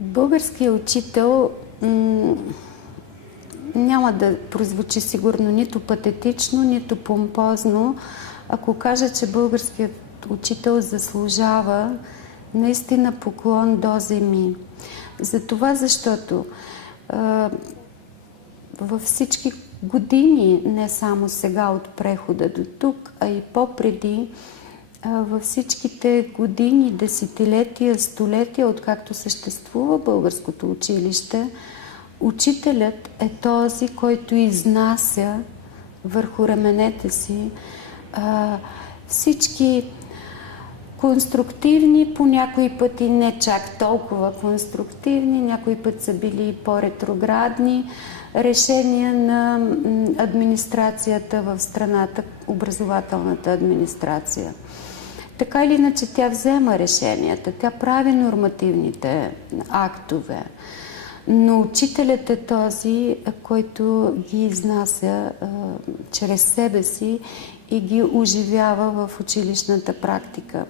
Българският учител няма да прозвучи сигурно нито патетично, нито помпозно, ако кажа, че българският учител заслужава наистина поклон до земи. Затова, защото във всички години, не само сега от прехода до тук, а и по-преди, във всичките години, десетилетия, столетия, откакто съществува българското училище, учителят е този, който изнася върху раменете си всички конструктивни, по някои пъти не чак толкова конструктивни, някои път са били по-ретроградни решения на администрацията в страната, образователната администрация. Така или иначе тя взема решенията, тя прави нормативните актове, но учителят е този, който ги изнася чрез себе си и ги оживява в училищната практика.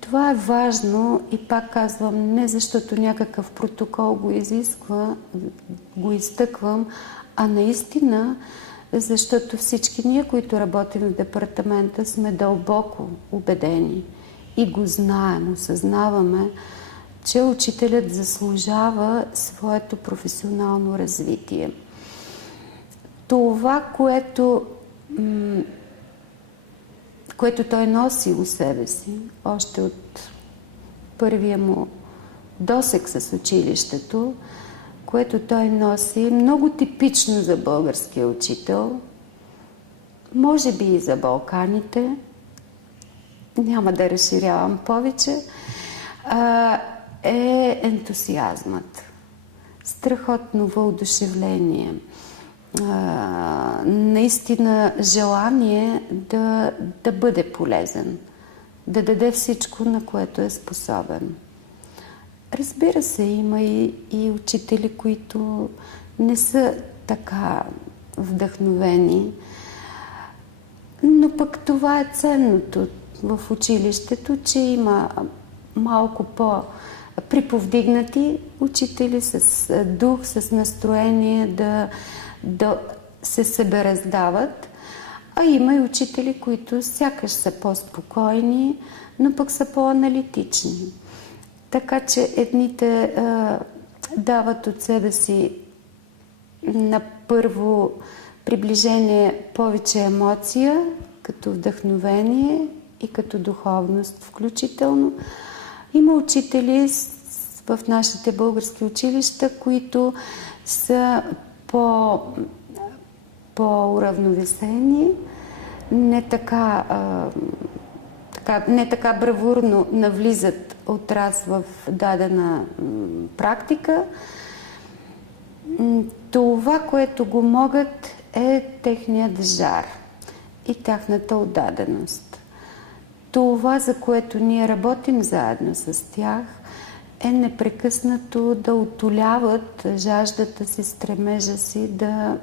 Това е важно и пак казвам, не защото някакъв протокол го изисква, го изтъквам, а наистина, защото всички ние, които работим в департамента, сме дълбоко убедени и го знаем, осъзнаваме, че учителят заслужава своето професионално развитие. Това, което той носи у себе си, още от първия му досег с училището, което той носи, много типично за българския учител, може би и за Балканите, няма да разширявам повече, е ентусиазмът, страхотно въодушевление, наистина желание да бъде полезен, да даде всичко, на което е способен. Разбира се, има и учители, които не са така вдъхновени, но пък това е ценното в училището, че има малко по-приповдигнати учители с дух, с настроение да се събераздават, а има и учители, които сякаш са по-спокойни, но пък са по-аналитични. Така че едните дават от себе си на първо приближение повече емоция, като вдъхновение и като духовност включително. Има учители в нашите български училища, които са по-уравновесени, не така бравурно навлизат от раз в дадена практика. Това, което го могат, е техният жар и тяхната отдаденост. Това, за което ние работим заедно с тях, е непрекъснато да утоляват жаждата си, стремежа си, да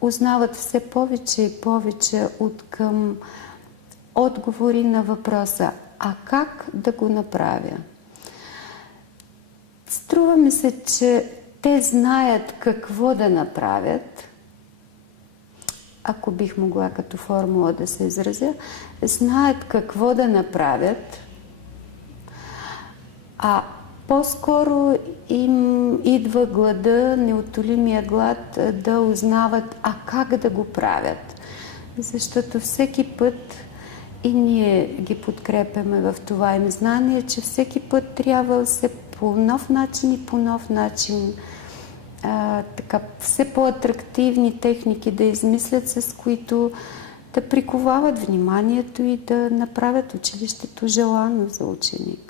узнават все повече и повече от към отговори на въпроса: а как да го направя? Струва ми се, че те знаят какво да направят, ако бих могла като формула да се изразя, знаят какво да направят, а по-скоро им идва глада, неутолимия глад да узнават как да го правят. Защото всеки път и ние ги подкрепяме в това им знание, че всеки път трябва по нов начин все по-атрактивни техники да измислят, с които да приковават вниманието и да направят училището желано за ученик.